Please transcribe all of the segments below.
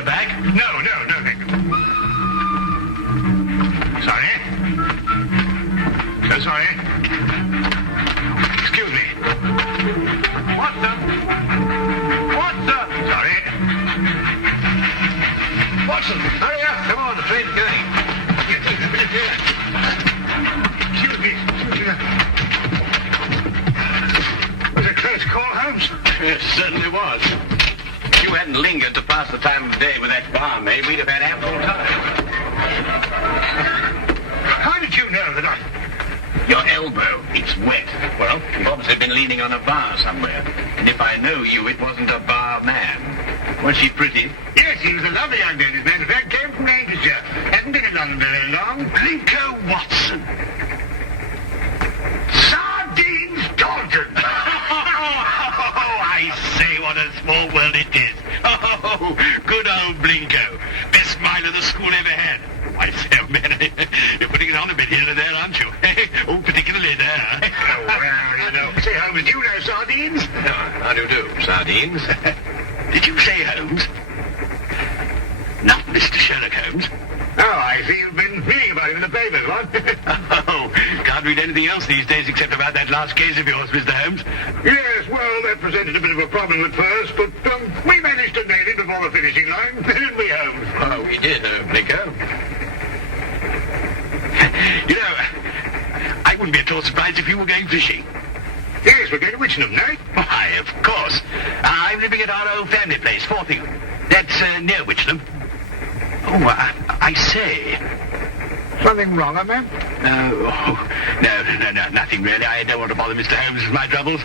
go back. No, thank you. Sorry. So sorry. Excuse me. What the? Sorry. Watson, hurry up. Come on, the train's going. Excuse me. Was it a close call, Holmes? Yes, certainly was. If you hadn't lingered to pass the time of day with that barmaid, we'd have had ample time. How did you know that Your elbow, it's wet. Well, you've obviously been leaning on a bar somewhere. And if I know you, it wasn't a bar man. Was she pretty? Yes, he was a lovely young lady. As a matter of fact, came from Lancashire. Hadn't been in London very long. Blinko Watson. Sardines Dalton. I say, what a small world it is. Oh, good old Blinko. Best smile of the school ever had. I say, oh, man, you're putting it on a bit here and there, aren't you? Oh, particularly there. Oh, well, you know. Say, Holmes, do you know sardines? How do you do, sardines? Did you say Holmes? Not Mr. Sherlock Holmes. Oh, I see you've been reading about him in the papers, what? Oh, can't read anything else these days except about that last case of yours, Mr. Holmes. Yes, well, that presented a bit of a problem at first, but we managed to nail it before the finishing line, didn't we, Holmes? Oh, we did, Blinko. You know, I wouldn't be at all surprised if you were going fishing. Yes, we're going to Witchenham now. Why, of course. I'm living at our old family place, Forthing. That's near Witchenham. Oh, I say. Something wrong, man? No, nothing really. I don't want to bother Mr. Holmes with my troubles.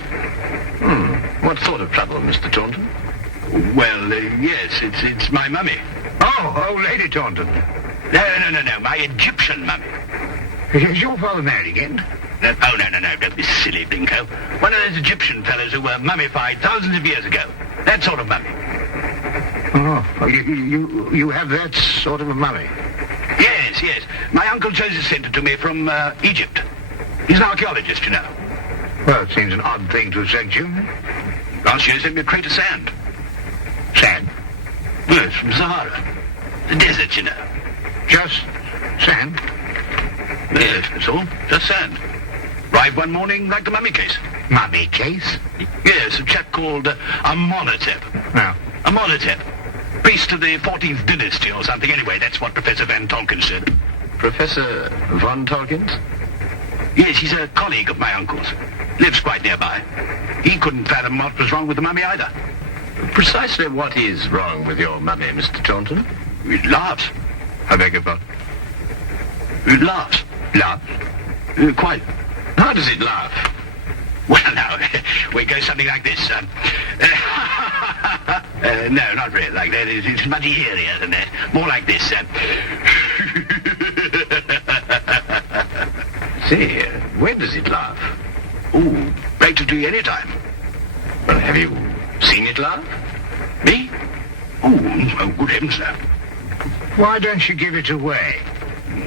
What sort of trouble, Mr. Taunton? Well, yes, it's my mummy. Oh, old Lady Taunton. No, my Egyptian mummy. Is your father married again? No, don't be silly, Blinko. One of those Egyptian fellows who were mummified thousands of years ago. That sort of mummy. Oh, you have that sort of a mummy? Yes. My Uncle Joseph sent it to me from Egypt. He's an archaeologist, you know. Well, it seems an odd thing to have sent you. Last year he sent me a crate of sand. Sand? Yes, from Sahara. The desert, you know. Just sand? Yes, that's all. Just sand. Arrived one morning like the mummy case. Mummy case? Yes, a chap called Amenhotep. No. Amenhotep. Priest of the 14th dynasty or something. Anyway, that's what Professor Van Tolkien said. Professor Von Tolkien? Yes, he's a colleague of my uncle's. Lives quite nearby. He couldn't fathom what was wrong with the mummy either. Precisely what is wrong with your mummy, Mr. Taunton? It laughs. I beg your pardon? It laughs. Laughs? Quite. How does it laugh? Well, now, we go something like this. No, not really like that. It's much eerier than that. More like this. Say, when does it laugh? Oh, practically any time. Well, have you seen it laugh? Me? Oh, good heavens, no. Why don't you give it away?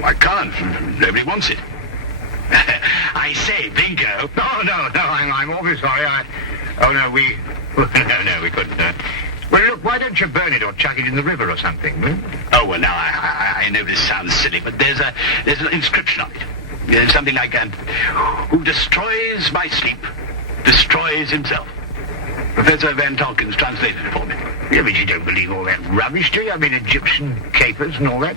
I can't. Nobody wants it. I say, Blinko. No, I'm awfully sorry. We couldn't. Well, look, why don't you burn it or chuck it in the river or something? Oh, well, now, I know this sounds silly, but there's an inscription on it. There's something like, who destroys my sleep, destroys himself. Professor Van Tolkien's translated it for me. Yeah, but you don't believe all that rubbish, do you? I mean, Egyptian capers and all that.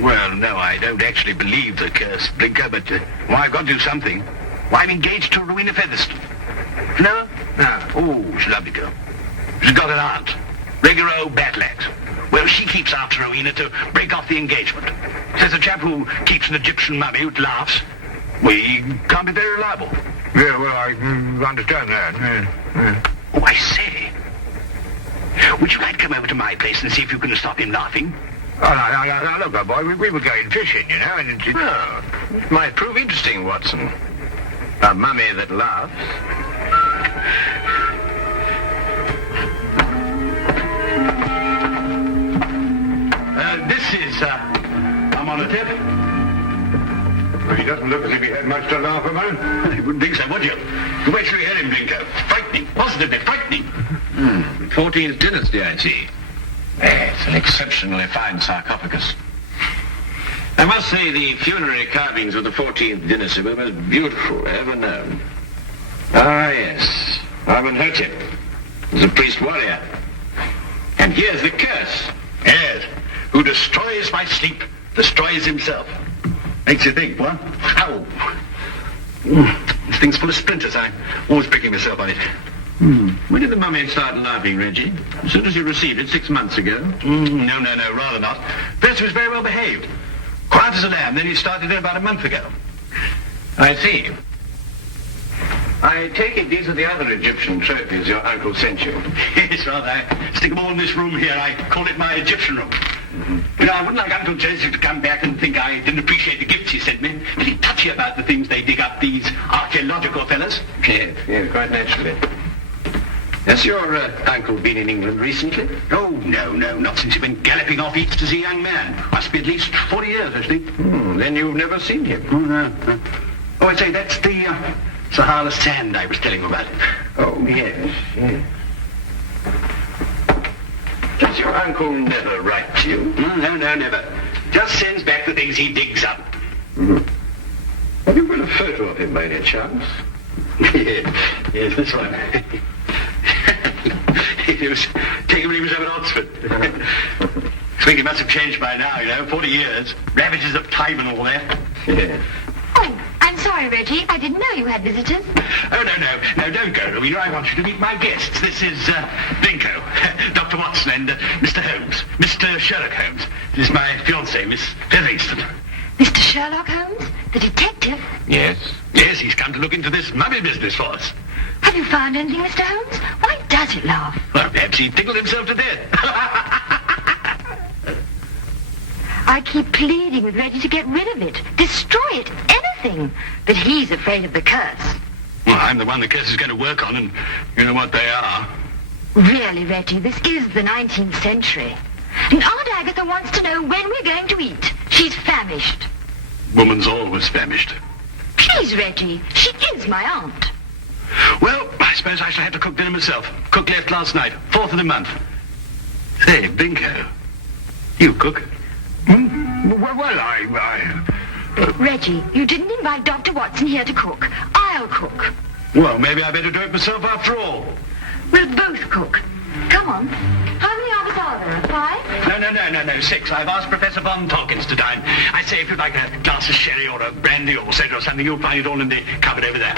Well, no, I don't actually believe the curse, Blinker, but I've got to do something. Why, I'm engaged to Rowena Featherstone. No? No. Oh, she's a lovely girl. She's got an aunt, regular old battle axe. Well, she keeps after Rowena to break off the engagement. Says a chap who keeps an Egyptian mummy who laughs, well, he can't be very reliable. Yeah, well, I understand that. Yeah. Oh, I say. Would you like to come over to my place and see if you can stop him laughing? Oh, no, look, my boy, we were going fishing, you know, and it Might prove interesting, Watson. A mummy that laughs. This is, Amenhotep. Well, he doesn't look as if he had much to laugh about. You wouldn't think so, would you? Wait till you hear him, Blinko. Frightening. Positively frightening. 14th dynasty, I see. Exceptionally fine sarcophagus. I must say the funerary carvings of the 14th dynasty were the most beautiful ever known. Ah, yes. Amenhotep was a priest-warrior. And here's the curse. Yes. Who destroys by sleep, destroys himself. Makes you think, what? Ow. This thing's full of splinters. I'm always pricking myself on it. When did the mummy start laughing, Reggie? As soon as you received it 6 months ago? No, rather not. First he was very well behaved. Quiet as a lamb, then he started it about a month ago. I see. I take it these are the other Egyptian trophies your uncle sent you. Yes, rather. I stick them all in this room here. I call it my Egyptian room. You know, I wouldn't like Uncle Joseph to come back and think I didn't appreciate the gifts he sent me. Pretty touchy about the things they dig up, these archaeological fellas. Yes, quite naturally. Has your uncle been in England recently? Oh, no, not since he went galloping off east as a young man. Must be at least 40 years, I think. Then you've never seen him? Oh, no. Oh, I say, that's the Sahara sand I was telling you about. Oh, yes. Does your uncle never write to you? No, never. Just sends back the things he digs up. Have you got a photo of him by any chance? Yes, this one. He was taken when he was up at Oxford. I think he must have changed by now, you know, 40 years. Ravages of time and all that. Yes. Oh, I'm sorry, Reggie. I didn't know you had visitors. Oh, no, don't go, Rowena. I want you to meet my guests. This is Blinko, Dr. Watson, and Mr. Holmes, Mr. Sherlock Holmes. This is my fiancée, Miss Featherston. Mr. Sherlock Holmes? The detective? Yes. Yes, he's come to look into this mummy business for us. Have you found anything, Mr. Holmes? Why does it laugh? Well, perhaps he tickled himself to death. I keep pleading with Reggie to get rid of it. Destroy it. Anything. But he's afraid of the curse. Well, I'm the one the curse is going to work on, and you know what they are. Really, Reggie, this is the 19th century. And Aunt Agatha wants to know when we're going to eat. She's famished. Woman's always famished. Please, Reggie. She is my aunt. Well, I suppose I shall have to cook dinner myself. Cook left last night, 4th of the month. Say, Binko, you cook? Well, I... Reggie, you didn't invite Dr. Watson here to cook. I'll cook. Well, maybe I better do it myself after all. We'll both cook. Come on. How many of us are there? 5? No, 6. I've asked Professor Von Tonkins to dine. I say if you'd like a glass of sherry or a brandy or soda or something, you'll find it all in the cupboard over there.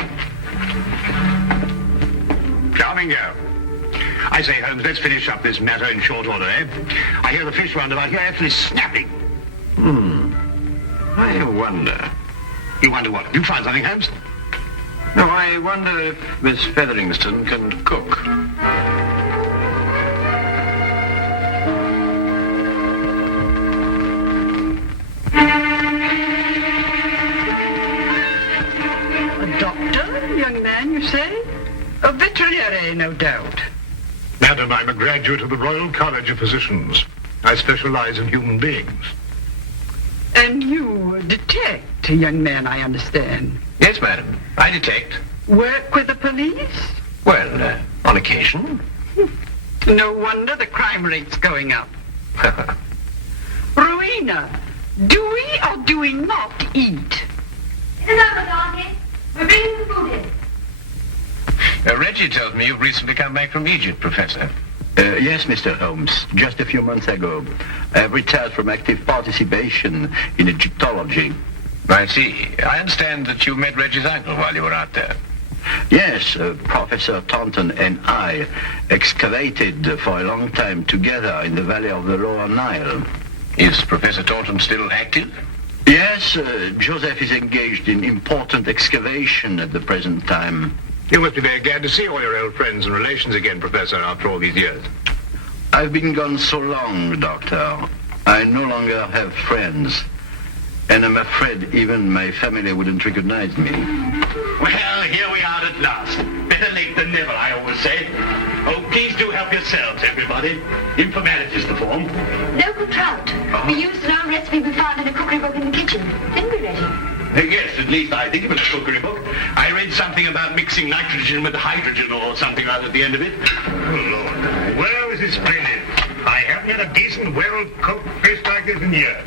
Charming girl. I say, Holmes, let's finish up this matter in short order, eh? I hear the fish roundabout here actually snapping. I wonder. You wonder what? You find something, Holmes? No, I wonder if Miss Featherston can cook. A doctor, young man, you say? A veterinary, no doubt. Madam, I'm a graduate of the Royal College of Physicians. I specialize in human beings. And you detect, young man, I understand. Yes, madam. I detect. Work with the police? Well, on occasion. No wonder the crime rate's going up. Rowena, do we or do we not eat? It's over, darling. We're bringing the food in. Reggie tells me you've recently come back from Egypt, Professor. Yes, Mr. Holmes. Just a few months ago, I have retired from active participation in Egyptology. I see. I understand that you met Reggie's uncle while you were out there. Yes, Professor Taunton and I excavated for a long time together in the valley of the Lower Nile. Is Professor Taunton still active? Yes, Joseph is engaged in important excavation at the present time. You must be very glad to see all your old friends and relations again, Professor, after all these years. I've been gone so long, Doctor. I no longer have friends. And I'm afraid even my family wouldn't recognize me. Well, here we are at last. Better late than never, I always say. Oh, please do help yourselves, everybody. Informalities to form. Local trout. We used an old recipe we found in a cookery book in the kitchen. Didn't we, Reggie? Yes, at least I think it was a cookery book. I read something about mixing nitrogen with hydrogen or something like that at the end of it. Oh, Lord. Well, this is splendid. I have haven't had a decent, well-cooked fish like this in years.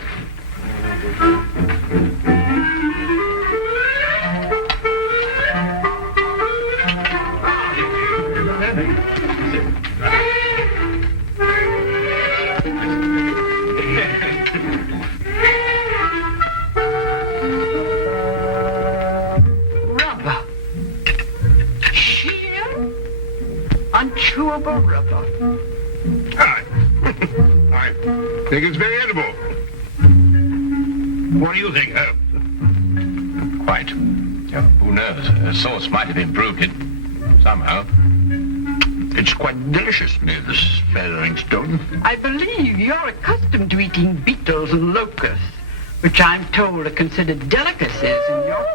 Rubber. Sheer, unchewable rubber. I think it's very edible. What do you think, Holmes? Quite. Who knows? A sauce might have improved it somehow. It's quite delicious, Miss Featheringstone. I believe you're accustomed to eating beetles and locusts, which I'm told are considered delicacies in your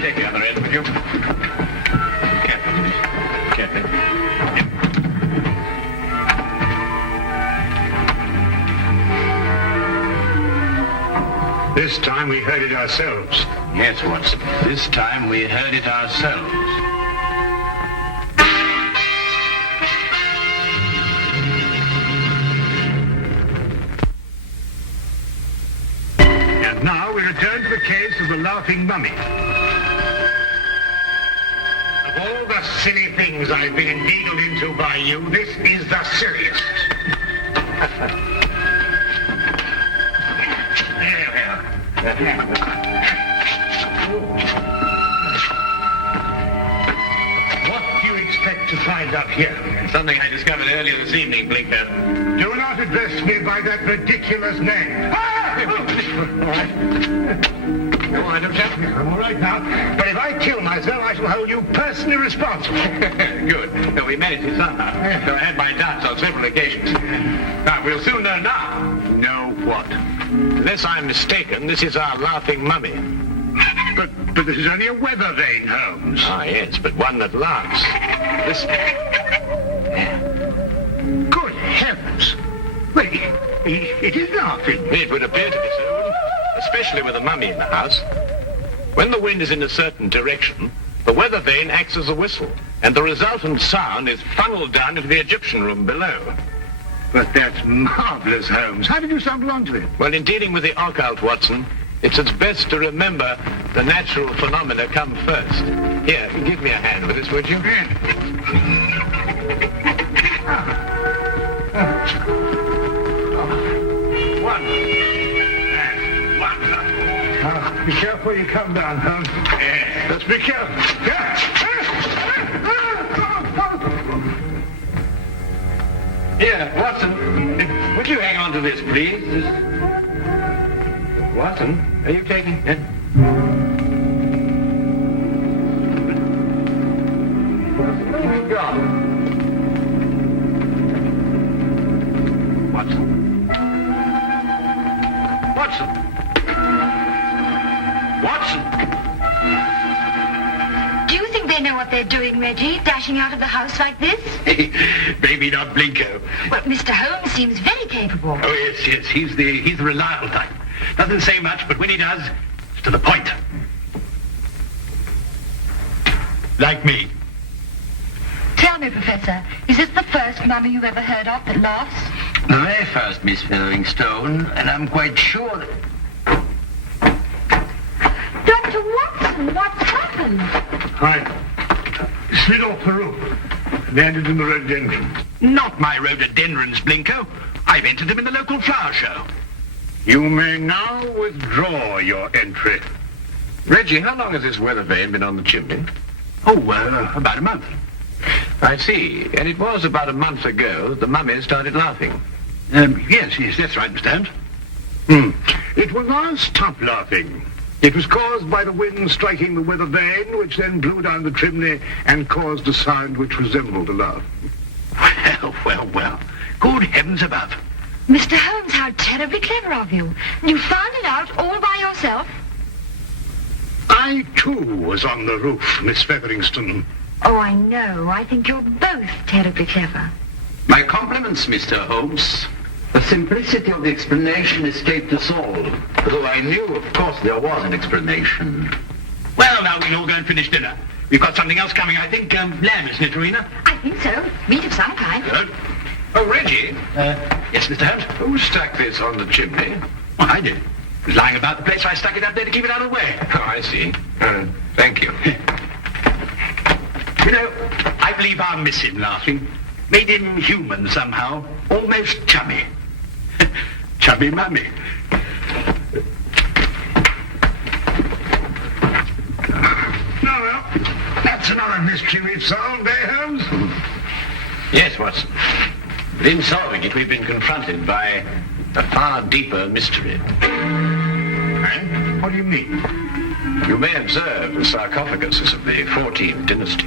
Take the other end, would you? Careful, please. Careful. This time we heard it ourselves. Yes, Watson. This time we heard it ourselves. And now we return to the case of the Laughing Mummy. Of all the silly things I've been inveigled into by you, this is the silliest. There we are. What do you expect to find up here? Something I discovered earlier this evening, Blinker. Do not address me by that ridiculous name. All right. Go on, don't you? I'm all right now, but if I kill myself, I shall hold you personally responsible. Good. So we managed it somehow. Though I had my doubts on several occasions. Now, we'll soon know now. Know what? Unless I'm mistaken, this is our laughing mummy. But this is only a weather vane, Holmes. Ah, yes, but one that laughs. This... Good heavens! Well, it is laughing. It would appear to be so, especially with a mummy in the house. When the wind is in a certain direction, the weather vane acts as a whistle, and the resultant sound is funneled down into the Egyptian room below. But that's marvelous, Holmes. How did you stumble onto it? Well, in dealing with the occult, Watson, it's best to remember the natural phenomena come first. Here, give me a hand with this, would you? Wonderful. Be careful you come down, Holmes. Let's be careful. Here, Watson, would you hang on to this, please? Watson, are you taking it? Gone. Watson. Watson. Watson. Do you think they know what they're doing, Reggie, dashing out of the house like this? Maybe not Blinko. Well, Mr. Holmes seems very capable. Oh, yes. He's the reliable type. Doesn't say much, but when he does, it's to the point. Like me. Tell me, Professor, is this the first mummy you've ever heard of that laughs? The very first, Miss Featheringstone, and I'm quite sure that... Dr. Watson, what's happened? I slid off the roof. Landed in the rhododendron. Not my rhododendrons, Blinko. I've entered them in the local flower show. You may now withdraw your entry. Reggie, how long has this weather vane been on the chimney? Oh, about a month. I see. And it was about a month ago that the mummy started laughing. Yes, that's right, Mr. Holmes. It will now stop laughing. It was caused by the wind striking the weather vane, which then blew down the chimney and caused a sound which resembled a laugh. Well. Good heavens above. Mr. Holmes, how terribly clever of you. You found it out all by yourself? I, too, was on the roof, Miss Featheringstone. Oh, I know. I think you're both terribly clever. My compliments, Mr. Holmes. The simplicity of the explanation escaped us all. Though I knew, of course, there was an explanation. Well, now we can all go and finish dinner. We've got something else coming, I think. Lamb, isn't it, Rowena? I think so. Meat of some kind. Good. Oh, Reggie. Yes, Mr. Holmes? Who stuck this on the chimney? Well, I did. It was lying about the place, so I stuck it up there to keep it out of the way. Oh, I see. Thank you. You know, I believe I'll miss him laughing. Made him human somehow. Almost chummy. Chummy mummy. Well, that's another mystery we've solved, eh, Holmes? Yes, Watson. But in solving it, we've been confronted by a far deeper mystery. And? What do you mean? You may observe the sarcophagus is of the 14th dynasty,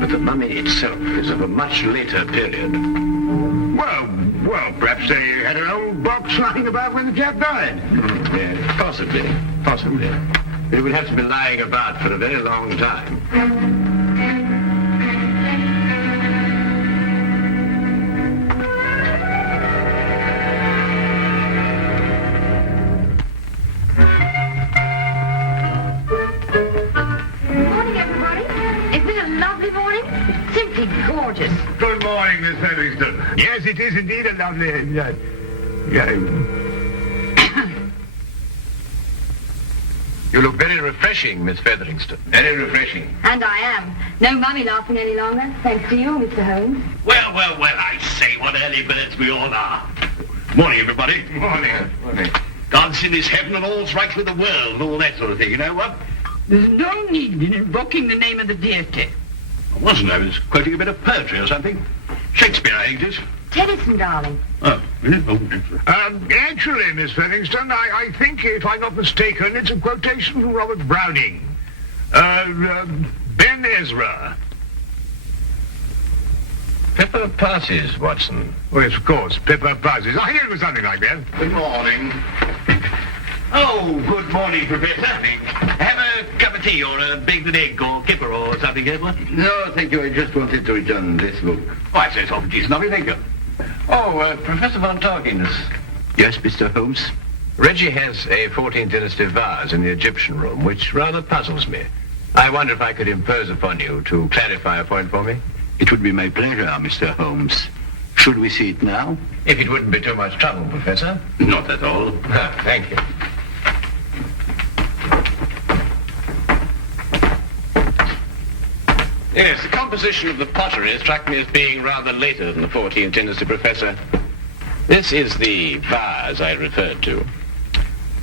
but the mummy itself is of a much later period. Well, perhaps they had an old box lying about when the chap died. Yes, possibly. But it would have to be lying about for a very long time. Morning, everybody. Isn't it a lovely morning? Simply gorgeous. Good morning, Miss Featherston. Yes, it is indeed a lovely... You look very refreshing, Miss Featherington. Very refreshing. And I am. No mummy laughing any longer, thanks to you, Mr. Holmes. Well, I say, what early birds we all are. Morning, everybody. Morning. God's in his heaven and all's right with the world and all that sort of thing, you know what? There's no need in invoking the name of the deity. I wasn't. I was quoting a bit of poetry or something. Shakespeare, I think it is. Tennyson, darling. Oh, really? Oh, Actually, Miss Featherston, I think, if I'm not mistaken, it's a quotation from Robert Browning. Ben Ezra. Pepper passes, Watson. Well, yes, of course, Pippa Passes. I knew it was something like that. Good morning. Oh, good morning, Professor. Have a cup of tea or a baked egg or kipper or something, what? No, thank you. I just wanted to return this book. Oh, I say so. Geez, lovely, thank you. Oh, Professor Von Torkins. Yes, Mr. Holmes? Reggie has a 14th dynasty vase in the Egyptian room, which rather puzzles me. I wonder if I could impose upon you to clarify a point for me? It would be my pleasure, Mr. Holmes. Should we see it now? If it wouldn't be too much trouble, Professor. Not at all. Thank you. Yes, the composition of the pottery struck me as being rather later than the 14th dynasty, Professor. This is the vase I referred to.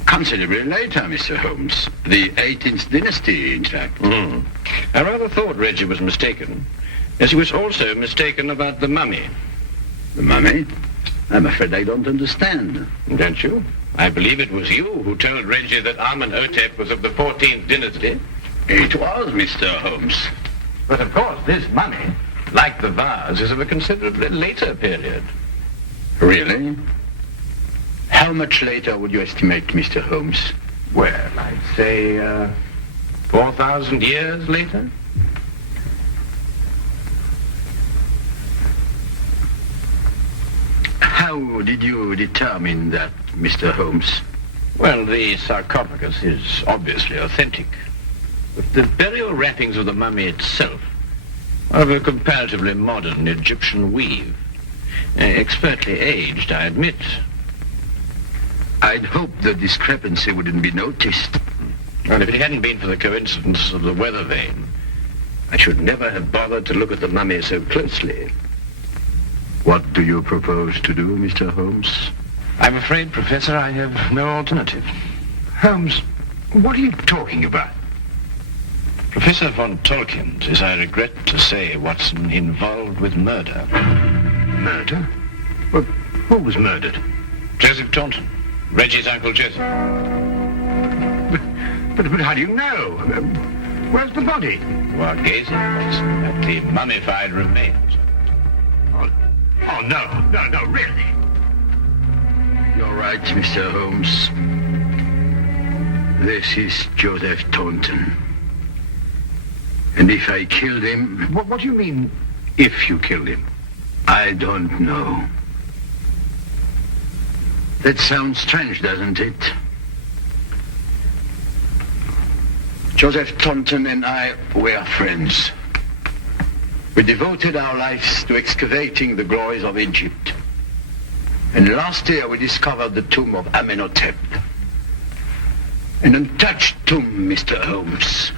Considerably later, Mr. Holmes. The 18th dynasty, in fact. I rather thought Reggie was mistaken, as he was also mistaken about the mummy. The mummy? I'm afraid I don't understand. Don't you? I believe it was you who told Reggie that Amenhotep was of the 14th dynasty. It was, Mr. Holmes. But of course, this mummy, like the vase, is of a considerably later period. Really? How much later would you estimate, Mr. Holmes? Well, I'd say, 4,000 years later. How did you determine that, Mr. Holmes? Well, the sarcophagus is obviously authentic. But the burial wrappings of the mummy itself are of a comparatively modern Egyptian weave. Expertly aged, I admit. I'd hoped the discrepancy wouldn't be noticed. And if it hadn't been for the coincidence of the weather vane, I should never have bothered to look at the mummy so closely. What do you propose to do, Mr. Holmes? I'm afraid, Professor, I have no alternative. Holmes, what are you talking about? Professor Von Torkins is, I regret to say, Watson, involved with murder. Murder? Well, who was murdered? Joseph Taunton, Reggie's Uncle Joseph. But how do you know? Where's the body? You are gazing, Watson, at the mummified remains. Oh, no, really. You're right, Mr. Holmes. This is Joseph Taunton. And if I killed him... What do you mean, if you killed him? I don't know. That sounds strange, doesn't it? Joseph Taunton and I were friends. We devoted our lives to excavating the glories of Egypt. And last year we discovered the tomb of Amenhotep. An untouched tomb, Mr. Holmes.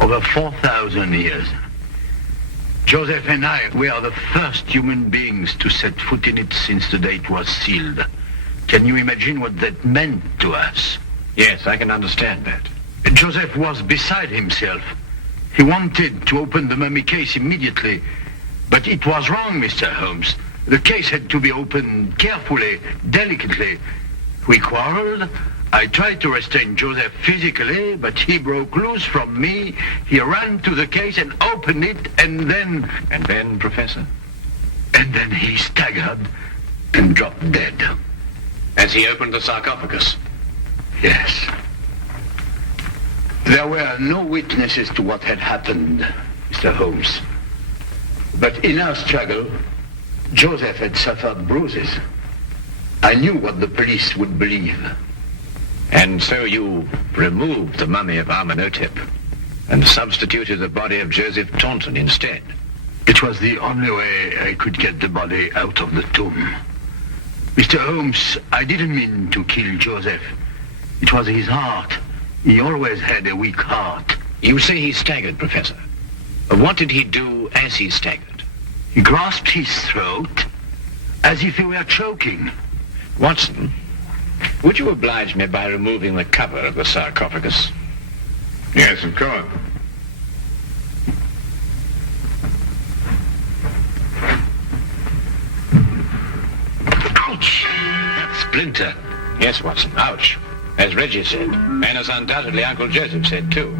Over 4,000 years. Joseph and I were the first human beings to set foot in it since the day it was sealed. Can you imagine what that meant to us? Yes, I can understand that. Joseph was beside himself. He wanted to open the mummy case immediately, but it was wrong, Mr. Holmes. The case had to be opened carefully, delicately. We quarreled. I tried to restrain Joseph physically, but he broke loose from me. He ran to the case and opened it, and then... And then, Professor? And then he staggered and dropped dead. As he opened the sarcophagus? Yes. There were no witnesses to what had happened, Mr. Holmes. But in our struggle, Joseph had suffered bruises. I knew what the police would believe. And so you removed the mummy of Amenhotep and substituted the body of Joseph Taunton instead? It was the only way I could get the body out of the tomb. Mr. Holmes, I didn't mean to kill Joseph. It was his heart. He always had a weak heart. You say he staggered, Professor. What did he do as he staggered? He grasped his throat as if he were choking. Watson, would you oblige me by removing the cover of the sarcophagus? Yes, of course. Ouch! That splinter. Yes, Watson, ouch. As Reggie said, and as undoubtedly Uncle Joseph said, too.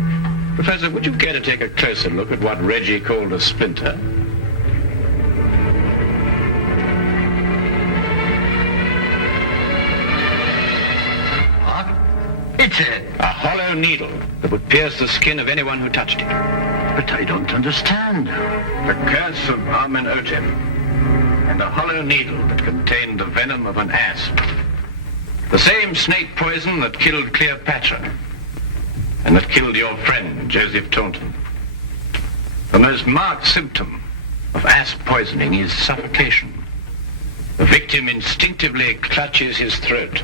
Professor, would you care to take a closer look at what Reggie called a splinter? It's a hollow needle that would pierce the skin of anyone who touched it. But I don't understand. The curse of Amenhotep, and a hollow needle that contained the venom of an asp. The same snake poison that killed Cleopatra, and that killed your friend, Joseph Taunton. The most marked symptom of asp poisoning is suffocation. The victim instinctively clutches his throat.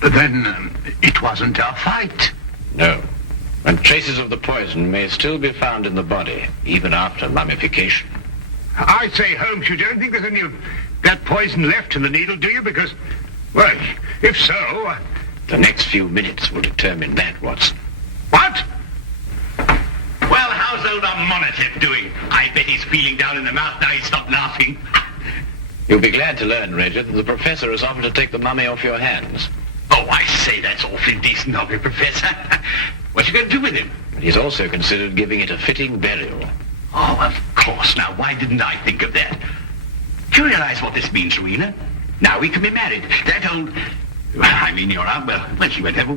But then it wasn't our fight. No. And traces of the poison may still be found in the body, even after mummification. I say, Holmes, you don't think there's any of that poison left in the needle, do you? Because, well, if so... The next few minutes will determine that, Watson. What? Well, how's old Amenhotep doing? I bet he's feeling down in the mouth now he's stopped laughing. You'll be glad to learn, Reggie, that the professor has offered to take the mummy off your hands. Oh, I say, that's awfully decent of you, Professor. What you going to do with him? But he's also considered giving it a fitting burial. Oh, of course. Now, why didn't I think of that? Do you realize what this means, Rena? Now we can be married. That old... I mean, your aunt, well, she won't have a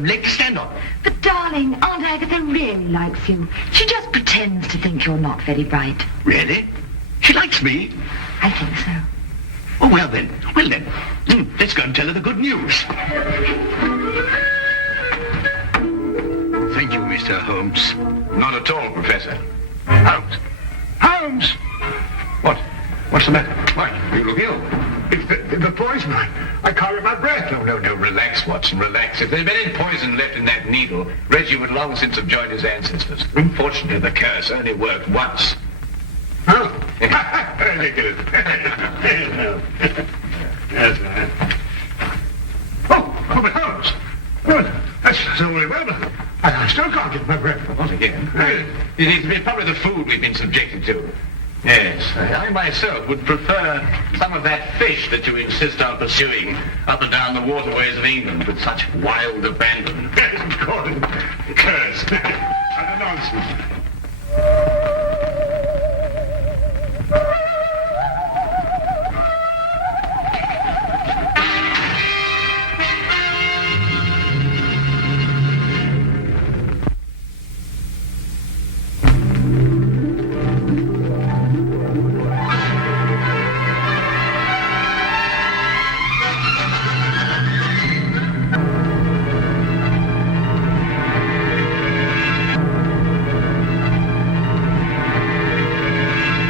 leg to stand on. But, darling, Aunt Agatha really likes you. She just pretends to think you're not very bright. Really? She likes me? I think so. Oh, well then. Let's go and tell her the good news. Thank you, Mr. Holmes. Not at all, Professor. Holmes! Holmes! What? What's the matter? Why, you look ill. It's the poison. I can't get my breath. No, relax, Watson, relax. If there'd been any poison left in that needle, Reggie would long since have joined his ancestors. Unfortunately, the curse only worked once. Oh. Ridiculous. Yes, Oh, but Holmes. Good. That's all very well, but I still can't get my breath. Not again. It needs to be probably the food we've been subjected to. Yes, I myself would prefer some of that fish that you insist on pursuing up and down the waterways of England with such wild abandon. Yes, of course. Curse. Utter nonsense.